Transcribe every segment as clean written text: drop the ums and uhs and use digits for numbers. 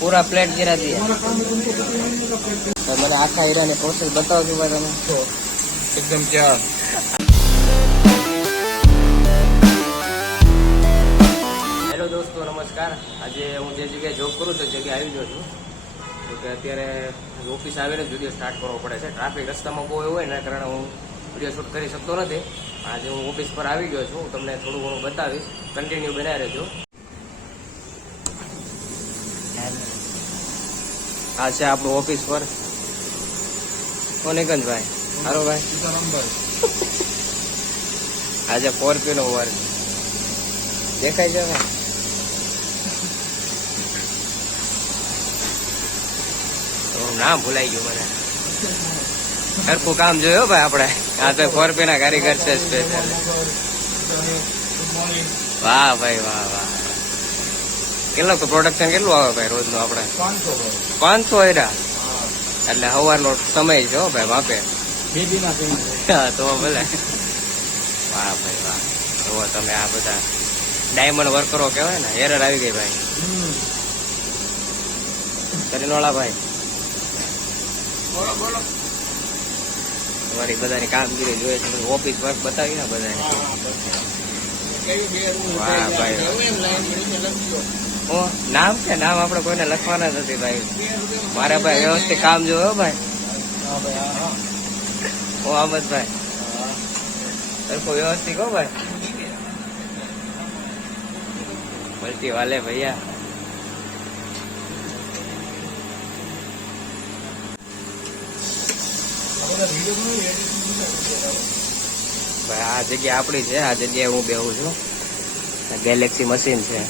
पूरा प्लेट गिरा दिया। तो मैंने आखा हीरा ने प्रोसेस बताओ कि भाई તમે एकदम क्या હેલો દોસ્તો નમસ્કાર। આજે હું જે જગ્યાએ જોબ કરું છું તે જગ્યાએ આવી ગયો છું। તો કે અત્યારે ઓફિસ આવીને જ વિડીયો સ્ટાર્ટ કરવો પડે છે। ટ્રાફિક રસ્તામાં બહુ હોય એના કારણે હું વિડીયો શૂટ કરી શકતો નથી। આજે હું ઓફિસ પર આવી ગયો છું, હું તમને થોડું ઘણું બતાવીશ, કન્ટિન્યુ બનાવી રહેજો। આ છે આપણું ઓફિસ પર। નિકંજભાઈ હારો ભાઈ, આજે 4P નો વર્ક દેખાય છે ભાઈ? નામ ભૂલાઈ ગયું મને। સરખું કામ જોયું ભાઈ આપણે। આ તો 4P ના કારીગર છે સ્પેશિયલ। વાહ ભાઈ વાહ વાહ। કેટલું પ્રોડક્શન કેટલું આવે ભાઈ રોજ નું આપણે? 500 હીરા એટલે સવારનો સમય છે ભાઈ માપે। હા તો ભલે। વાહ ભાઈ વાહ। તો તમે આ બધા ડાયમંડ વર્કરો કહેવાય ને, એરર આવી ગઈ ભાઈ કરીનોળા ભાઈ। તમારી બધાની કામગીરી જોઈએ છે, ઓફિસ વર્ક બતાવી ને બધાને। વાહ ભાઈ નામ છે, નામ આપણે કોઈને લખવાના નથી ભાઈ। મારે ભાઈ વ્યવસ્થિત કામ જોયો ભાઈ। ઓ અહમદભાઈ સરખું વ્યવસ્થિત કહો ભાઈ। બોલતી વાલે ભૈયા। ભાઈ આ જગ્યા આપણી છે, આ જગ્યાએ હું બેહું છું। ગેલેક્સી મશીન છે।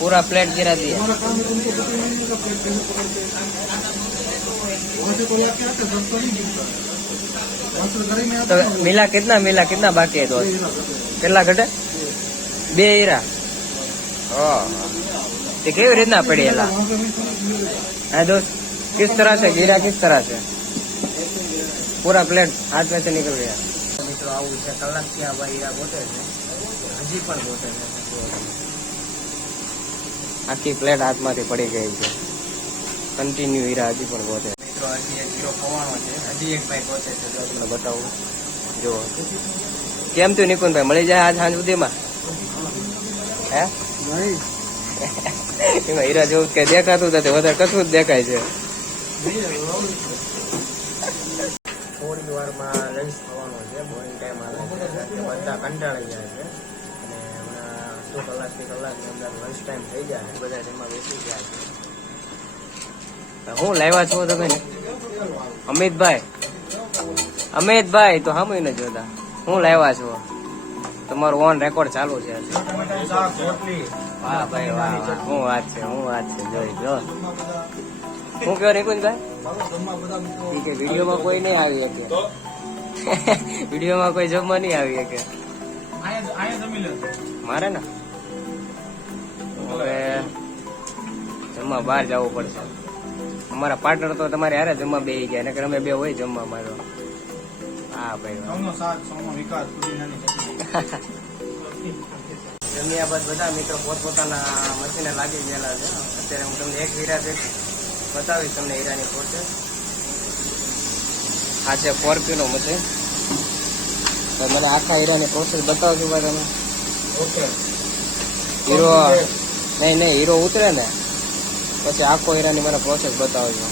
पूरा प्लेट गिरा दिया। तो मिला कितना बाकी है दोस्त? કેટલા ઘટે? 2 હીરા। તે કેવી રીતના પડેલા? હા दोस्त, किस तरह से गिरा, किस तरह से? पूरा प्लेट हाथ में से निकल गया। મિત્રો આવું છે, કલાક ત્યાં ભાઈ હીરા ગોતે છે, હજી પણ ગોતે છે। આખી પ્લેટ હાથમાંથી પડી ગઈ છે, કન્ટિન્યુ હીરા હજી પણ ગોતે। મિત્રો હજી એક હીરો ખવાનો છે, હજી એક ભાઈ ગોતે છે, જો તમને બતાવું। જો કેમ થયું નિકુંજભાઈ, મળી જાય આજ સાંજ સુધીમાં? હે એમાં હીરા જેવું કઈ દેખાતું નથી, વધારે કશું જ દેખાય છે। થોડી વારમાં લંચ થવાનો છે, બોરિંગ ટાઈમ આવે છે, બધા કંટાળી જાય છે અને હમણાં 100 કલાકથી કલાકની અંદર લંચ ટાઈમ થઈ જાય, બધા જમવા બેસી ગયા છે। હું લાવ્યા છો તમે? અમિતભાઈ તો સામે ન જોતા, હું લાવ્યા છો? તમારું ઓન રેકોર્ડ ચાલુ છે। વાહ ભાઈ વાહ, શું વાત છે, શું વાત છે, જોઈ જો। શું કહો નિકુંજભાઈ? વિડીયોમાં કોઈ નહીં આવી શકે, વિડીયોમાં કોઈ જમવા નહીં આવી શકે મારે ને। હવે જમવા બહાર જવું પડશે। અમારા પાર્ટનર તો તમારે હારે જમવા બેસી ગયા, નકર અમે બે હોય જમવા મારો। હા ભાઈ જમ્યા બાદ બધા મિત્રો પોતપોતાના મશીને લાગી ગયેલા છે। અત્યારે હું તમને એક હીરા બતાવીશ, તમને હીરાની પ્રોસેસ। આ છે 4P નો મશીન। તો મને આખા હીરાની પ્રોસેસ બતાવજો ભાઈ તમે। હીરો નહીં હીરો ઉતરે ને પછી આખો હીરાની મને પ્રોસેસ બતાવજો।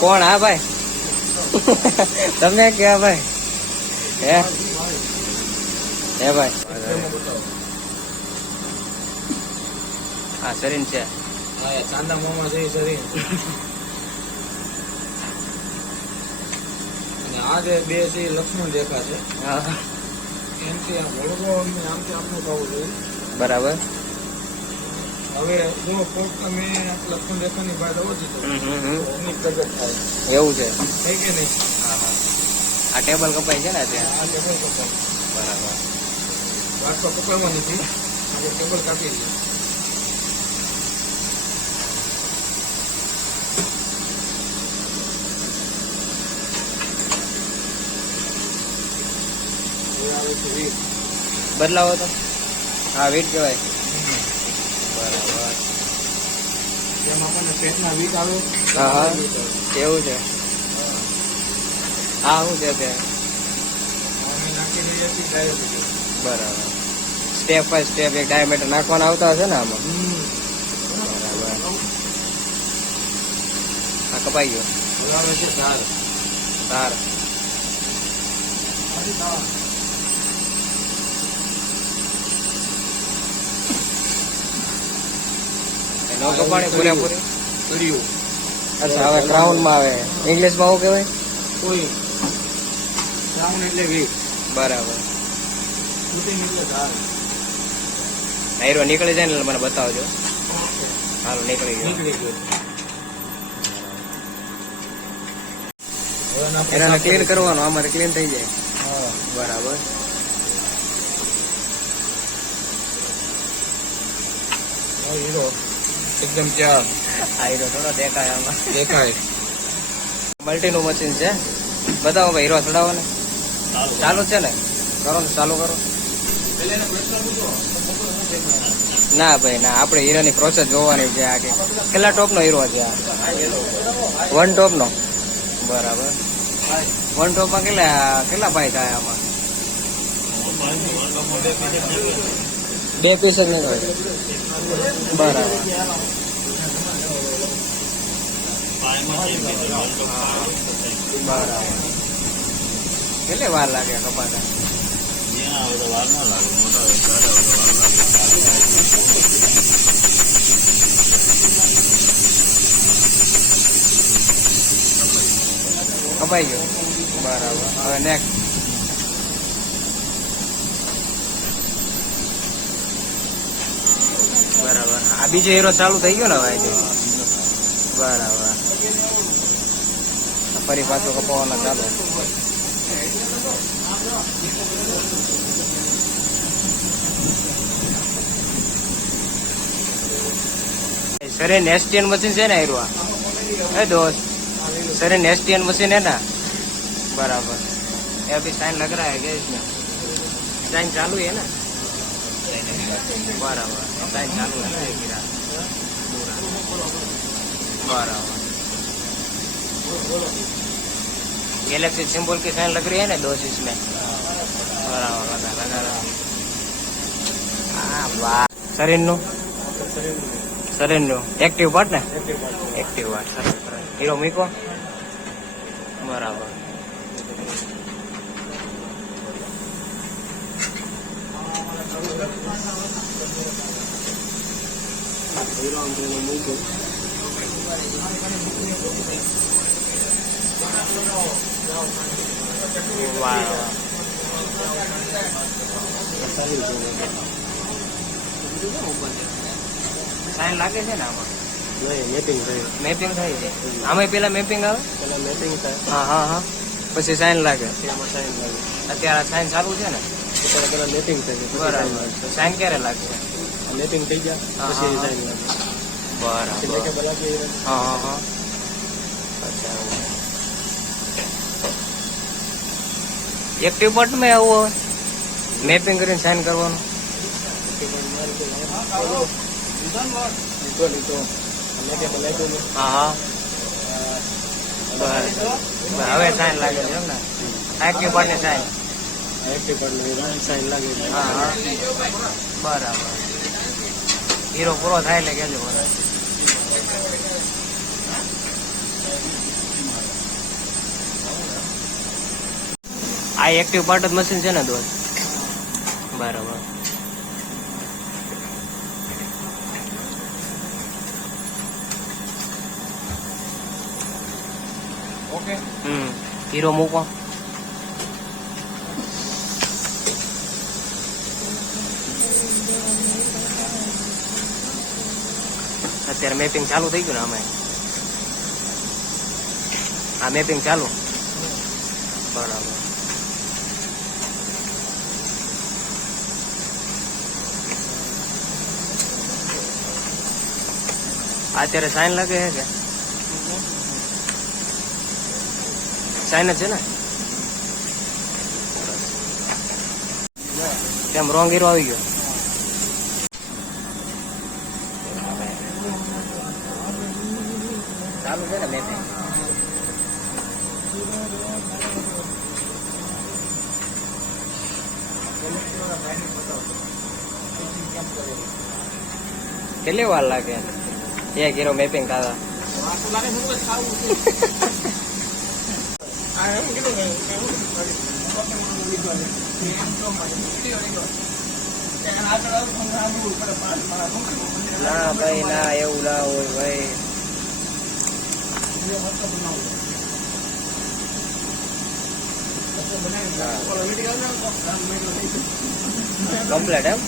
કોણ? હા ભાઈ તમે ક્યાં ભાઈ? હે ભાઈ હા શરીન છે, ચાંદા મોમાં જઈ શરીર અને આ જે બે છે લક્ષ્મણ રેખા છે, એમથી આમ વળગો આમથી આપનું થવું જોઈએ। બરાબર। હવે જો કોક તમે લક્ષ્મણ રેખાની બહાર રહો છો એની પ્રગટ થાય એવું છે, થઈ કે નહીં? આ ટેબલ કપાય છે ને ત્યાં? આ ટેબલ કપાય, બરાબર। વાટકો કપાવવા નથી, આજે ટેબલ કાપી છે। બદલાવો તો હા વીટ કહેવાય. બરાબર. જેમ આપણને પેટના વીક આવે. હા હા એવું છે. હા શું છે તે અમે નાખી દઈએ છીએ ડાયાબિટીસ. બરાબર. સ્ટેપ બાય સ્ટેપ એક ડાયામીટર નાખવાના આવતા હશે ને આમાં. બરાબર. આ કપાઈ ગયો બોલાવે છે ધાર. તાર નો કપાણી પૂરેપૂરી. કર્યું અચ્છા હવે ક્રાઉન માં આવે. ઇંગ્લિશ માં શું કહેવાય? કોઈ રાઉન્ડ એટલે વીક, બરાબર. શૂટિંગ એટલે ધાર. હીરો નીકળી જાય ને એટલે મને બતાવજો. હાલો નીકળી ગયો. નીકળી ગયો. હવે આપણે એને સાફ ક્લીન કરીશું. કરવાનું. અમારે ક્લીન થઈ જાય. હા. બરાબર. હવે હીરો એકદમ ચાર આ હીરો થોડો દેખાય આમાં. દેખાય. મલ્ટી નું મશીન છે. બતાવો ભાઈ હીરો ચડાવો ને. ચાલુ છે ને. કરો ને ચાલુ કરો. પેલા એને પ્રશ્ન પૂછો તો ખબર શું દેખાય. ના ભાઈ ના આપણે હીરાની પ્રોસેસ જોવાની છે. આ કે કેટલા ટોપ નો હીરો છે આ? વન ટોપ નો. બરાબર. વન ટોપ માં કેટલા ભાઈ થાય આમાં? 2 પીસ જ નહીં હોય. બરાબર. બરાબર. કેટલી વાર લાગે કપાતા? કપાઈ ગયો. બરાબર. હવે નેક્સ્ટ. બરાબર. આ બીજો હીરો ચાલુ થઈ ગયો ને હવે અહીંથી? બરાબર. ફરી પાછો કપાવવાનો ચાલુ. સરે નેસ્ટિયન મશીન છે ને હીરો? એ દોસ્ત सर नेस्टियन मशीन है ना? बराबर. ये अभी साइन लग रहा है क्या इसमें? साइन चालू है ना? बराबर. साइन चालू है ना? गिरा बराबर. गैलेक्सी सिंबल की साइन लग रही है ना दोस्त इसमें? बराबर. लगा रहा. हाँ वाह. शरीर नु एक्टिव पार्ट ने? Active part. हीरो मीको बराबर. સાઈન લાગે છે ને આમાં? મેપિંગ થાય છે. આમાં પેલા મેપિંગ આવે? હા હા હા. પછી સાઈન લાગે. અત્યારે સાઈન ચાલુ છે ને? બરાબર. સાઈન ક્યારે લાગશે? બરાબર. હા હા હા. અચ્છા. એક્ટિવ પાર્ટ માં આવું હવે મેપિંગ કરીને સાઈન કરવાનું. હા હા. હવે સાઈન લાગે છે એમ ને? એક્ટિવ પાર્ટ ની સાઈન. હા હા. બરાબર. હીરો પૂરો થાય એટલે કેજો મને. આ એક્ટિવ પાર્ટ જ મશીન છે ને દોસ્ત? બરાબર. ઓકે. હીરો મૂકો. અત્યારે મેપિંગ ચાલુ થઈ ગયું ને અમે? આ મેપિંગ ચાલુ. બરાબર. અત્યારે સાઈન લાગે છે કે સાઈન જ છે ને? તેમ રોંગ હીરો આવી ગયો. ચાલુ છે ને મેપિંગ. કેટલી વાર લાગે એક હીરો મેપિંગ થતા? ના ભાઈ ના, એવું ના હોય ભાઈ. કમ્પ્લેટ એમ.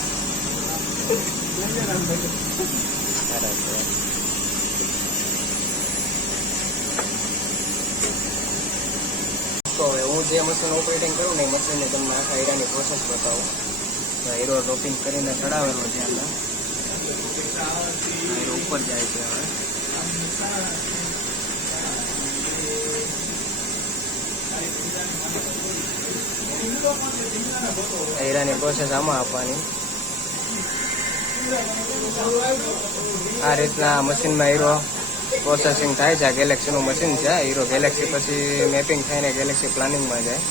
તો હવે હું જે મશીન ઓપરેટિંગ કરું ને એ મશીનને તમને આખા હીરાની પ્રોસેસ બતાવું. હીરો ટોપિંગ કરીને ચડાવેલો છે અંદર. હીરો ઉપર જાય છે હવે. હીરાની પ્રોસેસ આમાં આપવાની. આ રીતના મશીનમાં હીરો પ્રોસેસિંગ થાય છે. આ ગેલેક્સીનું મશીન છે. હીરો ગેલેક્સી પછી મેપિંગ થઈને ગેલેક્સી પ્લાનિંગમાં જાય.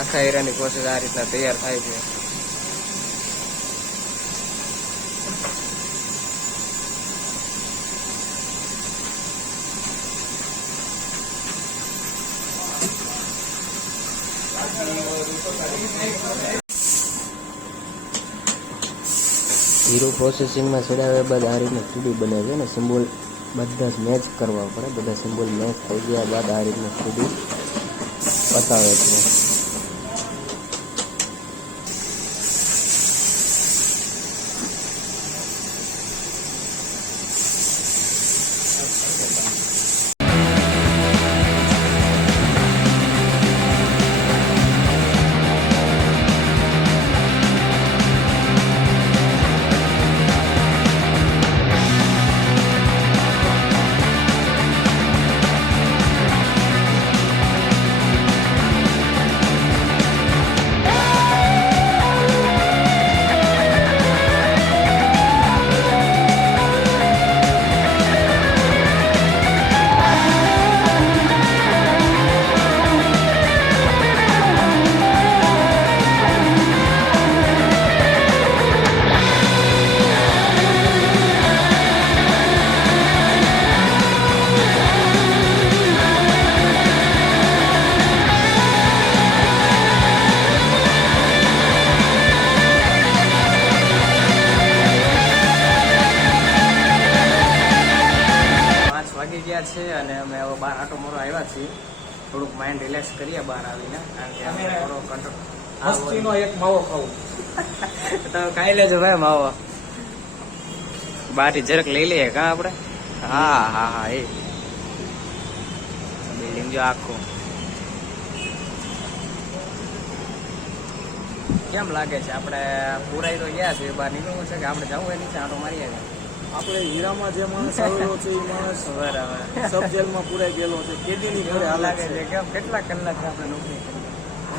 આખા હીરાની પ્રોસેસ આ રીતના તૈયાર થાય છે. હીરો પ્રોસેસિંગમાં ચડાવ્યા બાદ આ રીતનું 3D બને છે ને સિમ્બોલ બધા જ મેચ કરવા પડે. બધા સિમ્બોલ મેચ થઈ ગયા બાદ આ રીતનું 3D બતાવે છે. છે અને અમે હવે બહાર આટો મારો આવ્યા છીએ. થોડુંક માઇન્ડ રિલેક્સ કરીએ બહાર આવીને, કારણ કે અમે થોડો કંટ્રોલ મસ્તીનો એક માવો ખાવું. તમે ખાઈ લેજો ભાઈ માવો. બહારથી જરાક લઈ લઈએ કા આપણે. હા હા હા, એ બિલ્ડિંગ જો આખું કેમ લાગે છે? આપણે પુરાઈ તો ગયા છે, બહાર નીકળવું છે કે આપણે જવું હોય નીચે આટો મારીએ? આપણે હીરામાં જે માણસ આવેલો છે એ માણસ બરાબર સબ જેલમાં પુરાઈ ગયેલો છે. કેદીની ઘરે હાલત લાગે છે. છે કેમ? કેટલા કલાક આપણે નોકરી કરી?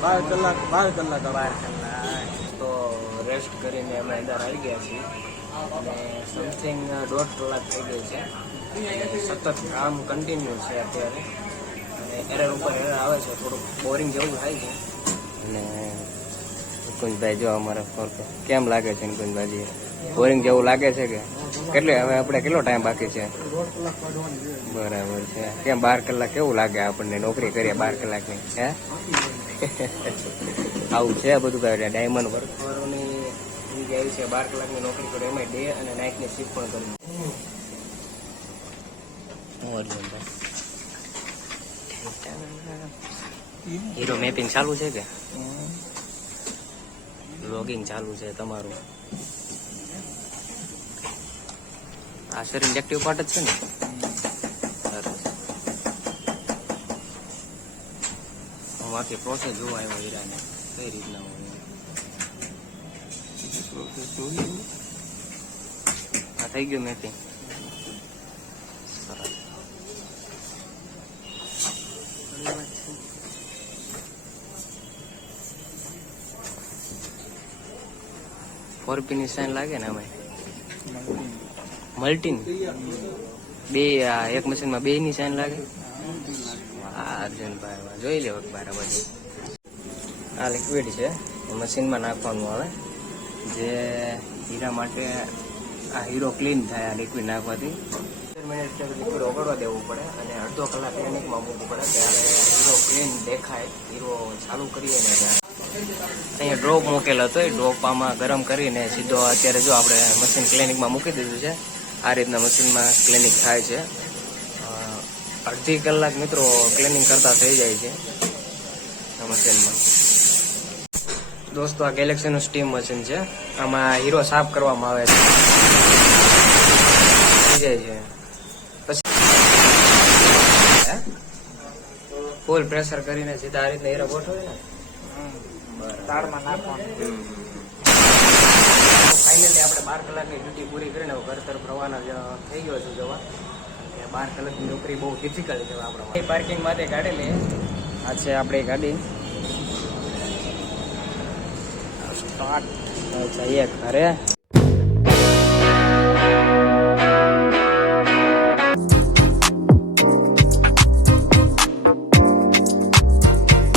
12 કલાક 12 કલાક. તો રેસ્ટ કરીને અમે અંદર આવી ગયા છીએ અને સમથિંગ 1.5 કલાક થઈ ગઈ છે. સતત કામ કન્ટિન્યુ છે અત્યારે અને એરર ઉપર એરર આવે છે. થોડુંક બોરિંગ જેવું થાય છે. અને નિકુંજભાઈ જો અમારા ફોર કેમ લાગે છે? નિકુંજભાઈ બોરિંગ જેવું લાગે છે કે કેટલે? હવે આપણે કેટલો ટાઈમ બાકી છે? 1.5 કલાક કાઢવાની છે. બરાબર છે. કેમ 12 કલાક કેવું લાગે આપણને નોકરી કરીએ 12 કલાકની? હે આવું છે બધું ભાઈ. ડાયમંડ વર્ક વાળોની જાય છે 12 કલાકની નોકરી કરે, એમાં ડે અને નાઇટની શિફ્ટ પણ કરી. હીરો મેપિંગ ચાલુ છે કે લોગિંગ ચાલુ છે તમારું? આ સર ઇન્ડક્ટિવ પાર્ટ જ છે ને? હું આખી પ્રોસેસ જોવા આવ્યો હીરાને કઈ રીતના હોય. આ થઈ ગયું મેપિંગ. સરસ. 4P ની સાઇન લાગે ને અમે મલ્ટી બે એક મશીનમાં 2 ની સાઇન લાગે. અર્જુનભાઈ વાહ, જોઈ લ્યો બરાબર. આ લિક્વિડ છે એ મશીનમાં નાખવાનું આવે, જે હીરા માટે આ હીરો ક્લીન થાય આ લિક્વિડ નાખવાથી. 15 મિનિટ લિક્વિડ ઓગળવા દેવું પડે અને અડધો કલાક ક્લિનિકમાં મૂકવું પડે, ત્યારે હીરો ક્લીન દેખાય. હીરો ચાલુ કરીએ ને ત્યારે અહીંયા ડ્રોપ મૂકેલો હતો, એ ડ્રોપ આમાં ગરમ કરીને સીધો અત્યારે જો આપણે મશીન ક્લિનિકમાં મૂકી દીધું છે. આ રીતના મશીનમાં ક્લિનિક થાય છે. અડધી કલાક મિત્રો ક્લિનિંગ કરતા થઈ જાય છે આ મશીનમાં. દોસ્તો આ ગેલેક્સીનું સ્ટીમ મશીન છે, આમાં હીરો સાફ કરવામાં આવે છે. થઈ જાય છે પછી ફૂલ પ્રેશર કરીને સીધા આ રીતના હીરો ગોઠવે ને તારમાં નાખવાનું. ફાઇનલી આપણે 12 કલાકની ડ્યુટી પૂરી કરીને ઘર તરફ રવાના થઈ ગયો છું જવા. 12 કલાકની નોકરી બહુ ડિફિકલ્ટ છે આપણા પાર્કિંગ માટે કાઢેલી. આ છે આપણી ગાડી. અચ્છા એક ઘરે